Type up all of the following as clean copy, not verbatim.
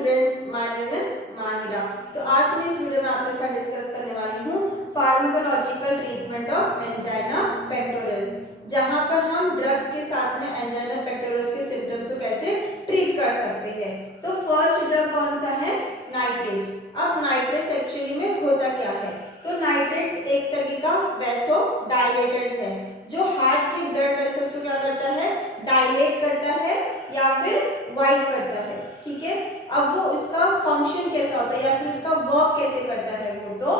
Students, my name is Mahira. तो आज मैं इस वीडियो में आपके साथ डिस्कस करने वाली हूँ pharmacological treatment of angina pectoralis, जहाँ पर हम ड्रग्स के साथ में एंजाइना पेक्टोरस के सिम्टम्स को कैसे ट्रीट कर सकते हैं। तो फर्स्ट ड्रग कौन सा है? नाइट्रेट्स। अब नाइट्रेट्स एक्चुअली में होता क्या है? तो नाइट्रेट्स एक तरीके का वैसोडाइलेटर्स है जो हार्ट के ब्लड वेसल्स को क्या करता है? डायलेट करता है या फिर वाइड करता है। ठीक है, अब वो इसका फंक्शन कैसा होता है या फिर उसका वर्क कैसे करता है? वो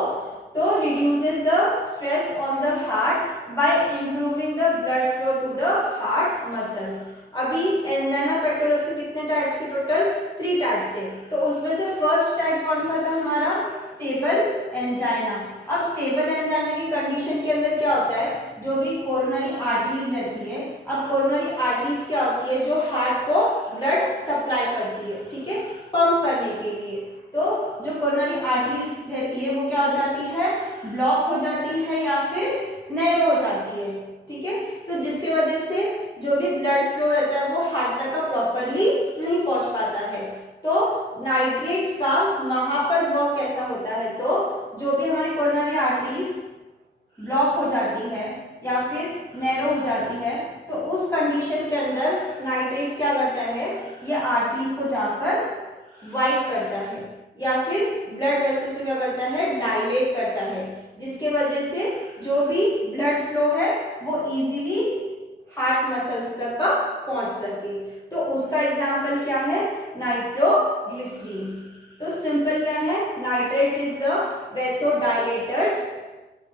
तो reduces the stress on the heart by improving the blood flow to the heart muscles. अभी एंजाइना पेक्टोरस के कितने टाइप से? टोटल 3 टाइप से। तो उसमें से फर्स्ट टाइप कौन सा था हमारा? Stable angina. अब स्टेबल एंजाइना की कंडीशन के अंदर क्या होता है? जो भी कोरोनरी आर्टरीज रहती है, अब कोरोनरी आर्टरीज क्या होती है? जो हार्ट को ब्लड सप्लाई करती है, ठीक है, पंप करने के लिए। तो जो कोरोनरी आर्टरीज रहती है वो क्या हो जाती है? ब्लॉक हो जाती है या फिर नैरो हो जाती है। ठीक है, तो जिसकी वजह से जो भी ब्लड फ्लो रहता है वो हार्ट तक प्रॉपरली नहीं पहुंच पाता है। तो नाइट्रेट्स का वहां पर वर्क कैसा होता है? तो जो भी हमारी कोरोनरी आर्टरीज ब्लॉक हो जाती है या फिर नैरो हो जाती है, तो उस कंडीशन के अंदर नाइट्रेट्स क्या करता है? ये आर्टरीज को जाकर वाइड करता है या फिर ब्लड वेसल्स को क्या करता है? डायलेट करता है, जिसके वजह से जो भी ब्लड फ्लो है वो इजीली हार्ट मसल्स तक पहुंच सके। तो उसका एग्जांपल क्या है? नाइट्रोग्लिसरीन्स। तो सिंपल क्या है? नाइट्रेट इज अ वैसोडाइलेटर्स,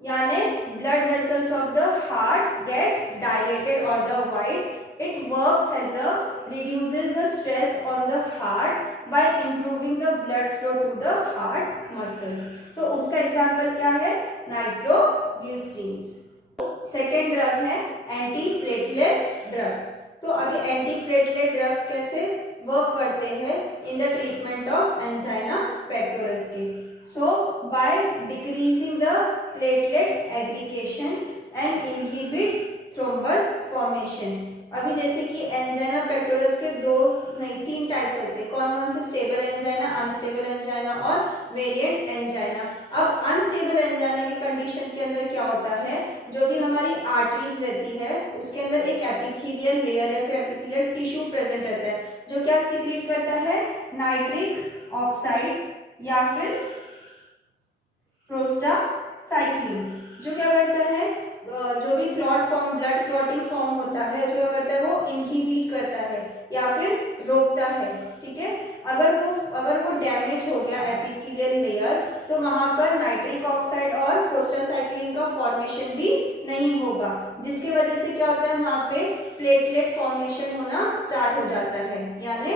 यानी blood vessels of the heart get dilated or the wide. It works as a reduces the stress on the heart by improving the blood flow to the heart muscles. तो उसका example क्या है? नाइट्रोग्लिसरीन्स। Second drug है anti platelet drugs. तो अभी anti platelet drugs कैसे work करते हैं in the treatment of angina pectoris के? So by decreasing the platelet aggregation and inhibit thrombus formation. अभी जैसे कि एंजाइना पेक्टोरस के 3 टाइप्स होते हैं। कौन कौन से? स्टेबल एंजाइना, अनस्टेबल एंजाइना और वेरिएंट एंजाइना। अब अनस्टेबल एंजाइना की कंडीशन के अंदर क्या होता है? जो भी हमारी आर्टरीज रहती है उसके अंदर एक एपिथेलियल लेयर या फिर एपिथेलियल टिश्यू प्रेजेंट रहता है जो क्या सीक्रेट करता है? नाइट्रिक ऑक्साइड या फिर प्रोस्टासाइक्लिन, जो क्या करता है? जो भी clot form, blood clotting form होता है, जो क्या करता है? वो इनहिबिट करता है या फिर रोकता है। ठीक है, अगर वो डैमेज हो गया एपिथेलियल लेयर, तो वहां पर नाइट्रिक ऑक्साइड और प्रोस्टासाइक्लिन का फॉर्मेशन भी नहीं होगा, जिसकी वजह से क्या होता है? वहां पे प्लेटलेट फॉर्मेशन होना स्टार्ट हो जाता है, यानी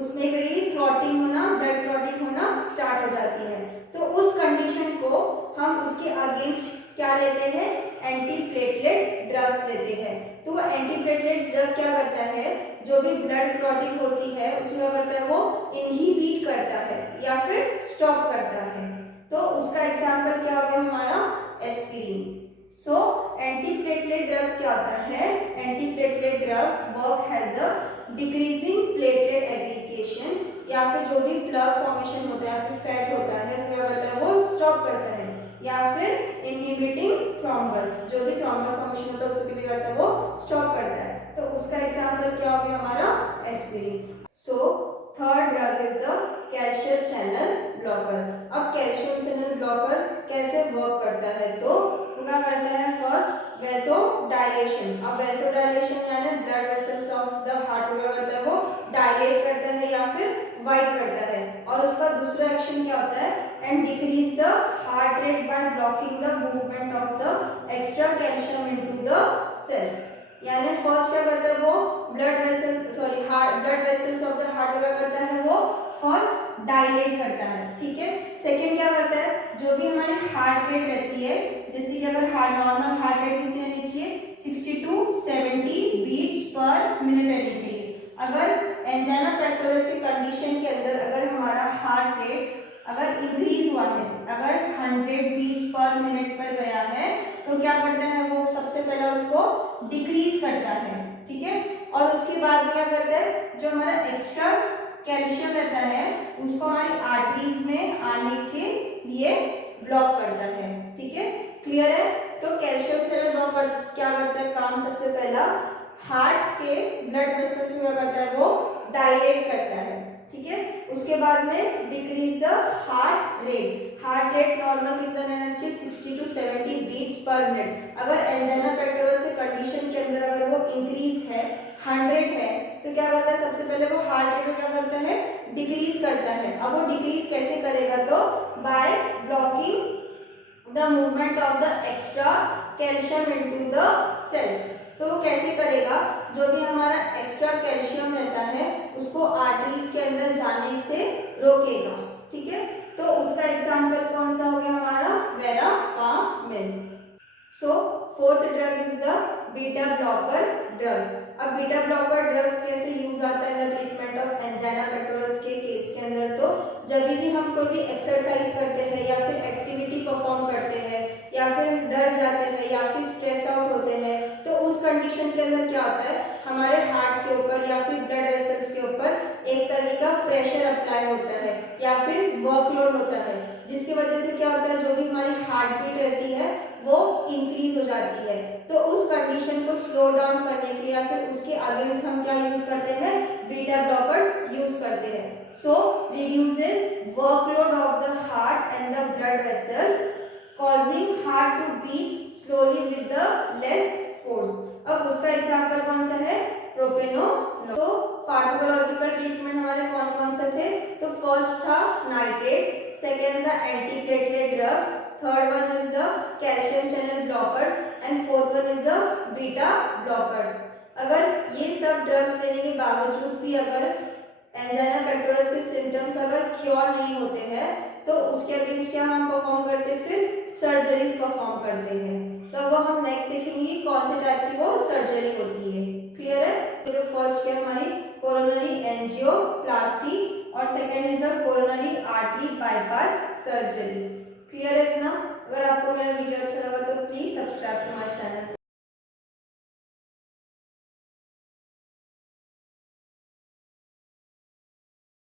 उसमें कहीं क्लॉटिंग होना, ब्लड क्लॉटिंग होना स्टार्ट हो जाती है। तो उस कंडीशन को हम उसके अगेंस्ट क्या लेते हैं? एंटी प्लेटलेट ड्रग्स लेते हैं। तो वो एंटी प्लेटलेट ड्रग क्या करता है? जो भी ब्लड क्लॉटिंग होती है उसमें क्या करता है? वो इनहिबिट करता है या फिर स्टॉप करता है। तो उसका एग्जांपल क्या हो गया हमारा? Aspirin. So anti platelet drugs क्या होता है? Anti platelet drugs work has a decreasing platelet aggregation, या फिर जो भी प्लग फॉर्मेशन होता है या फिर फैट होता है तो क्या करता है? वो स्टॉप करता है, या फिर इनहिबिटिंग थ्रोम्बस, जो भी थ्रोम्बस फॉर्मेशन होता है उसको क्या करता है? वो स्टॉप करता है। तो उसका एग्जांपल क्या हो गया हमारा? Aspirin. So third drug is the calcium channel blocker. अब कैल्शियम चैनल ब्लॉकर कैसे वर्क करता है? तो वो क्या करता है? First vasodilation. अब वैसोडाइलेशन यानी blood vessels of the heart को क्या करता है? वो डायलेट करता है या फिर वाइड करता है। और उसका दूसरा एक्शन क्या होता है? And decrease the heart rate by blocking the movement of the extra calcium into the cells. यानी फर्स्ट क्या करता है? वो blood vessels of the heart क्या करता है? वो फर्स्ट डायलेट करता है। ठीक है, सेकेंड क्या करता है? जो भी हमारी हार्ट रेट रहती है, जैसे कि अगर नॉर्मल हार्ट रेट कितनी रहनी चाहिए? 60 to 70 बीट्स पर मिनट रहनी चाहिए। अगर एंजाइना पेक्टोरस की कंडीशन के अंदर अगर हमारा हार्ट रेट अगर इंक्रीज हुआ है, अगर 100 बीट्स पर मिनट पर गया है, तो क्या करता है? वो सबसे पहले उसको डिक्रीज करता है। ठीक है, और उसके बाद क्या करता है? जो हमारा एक्स्ट्रा कैल्शियम रहता है उसको हमारी आर्टरीज में आने के लिए ब्लॉक करता है। ठीक है, क्लियर है। तो कैल्शियम चैनल ब्लॉकर क्या करता है काम, सबसे पहला हार्ट के ब्लड वेसल्स क्या करता है, वो डायलेट करता है। ठीक है, उसके बाद में decrease the heart rate. Heart rate normal कितना रहना चाहिए, 60 to 70 बीट्स पर मिनट। अगर एंजाइना पेक्टोरस के कंडीशन के अंदर अगर वो इंक्रीज है 100 है, तो क्या करता है, सबसे पहले वो हार्ट रेट को क्या करता है, डिक्रीज करता है। अब वो डिक्रीज कैसे करेगा, तो by blocking the movement of the extra calcium into the cells. तो वो कैसे करेगा, जो भी हमारा एक्स्ट्रा कैल्शियम रहता है उसको आर्टरीज के अंदर जाने से रोकेगा। ठीक है, तो उसका एग्जांपल कौन सा हो गया हमारा, verapamil. So fourth drug is the beta blocker drugs. अब बीटा ब्लॉकर ड्रग्स कैसे यूज आता है the treatment of angina pectoris के केस के अंदर, तो जब भी हम कोई भी एक्सरसाइज करते हैं या फिर एक्टिविटी परफॉर्म करते हैं या फिर डर जाते हैं या फिर स्ट्रेस आउट होते हैं, तो उस कंडीशन के अंदर क्या होता है, हमारे हार्ट के ऊपर या फिर ब्लड वेसल्स के ऊपर एक तरीके का प्रेशर अप्लाई होता है या फिर वर्कलोड होता है, जिसकी वजह से क्या होता है, जो भी हमारी हार्ट बीट रहती है वो इंक्रीज हो जाती है। तो उस कंडीशन को स्लो डाउन करने के लिए या फिर उसके अगेंस्ट हम क्या यूज करते हैं, बीटा ब्लॉकर्स यूज करते हैं। So reduces workload of the heart and the blood vessels causing heart to beat slowly with the less force। अब उसका एग्जांपल कौन सा है, प्रोपेनोलॉल। तो फार्माकोलॉजिकल ट्रीटमेंट हमारे कौन कौन से थे, तो फर्स्ट था नाइट्रेट, सेकेंड था antiplatelet drugs, third one is the calcium channel blockers and fourth one is the beta blockers. अगर ये सब ड्रग्स लेने के बावजूद भी अगर एंजाइना पेक्टोरस के सिम्टम्स अगर क्योर नहीं होते हैं, तो उसके अगेंस्ट क्या हम परफॉर्म करते हैं, फिर सर्जरीज परफॉर्म करते हैं। तो वो हम नेक्स्ट देखेंगे कौन से टाइप की वो सर्जरी होती है। क्लियर है। तो फर्स्ट है हमारी कोरोनरी एंजियोप्लास्टी और second is the coronary artery bypass surgery. Clear है इतना।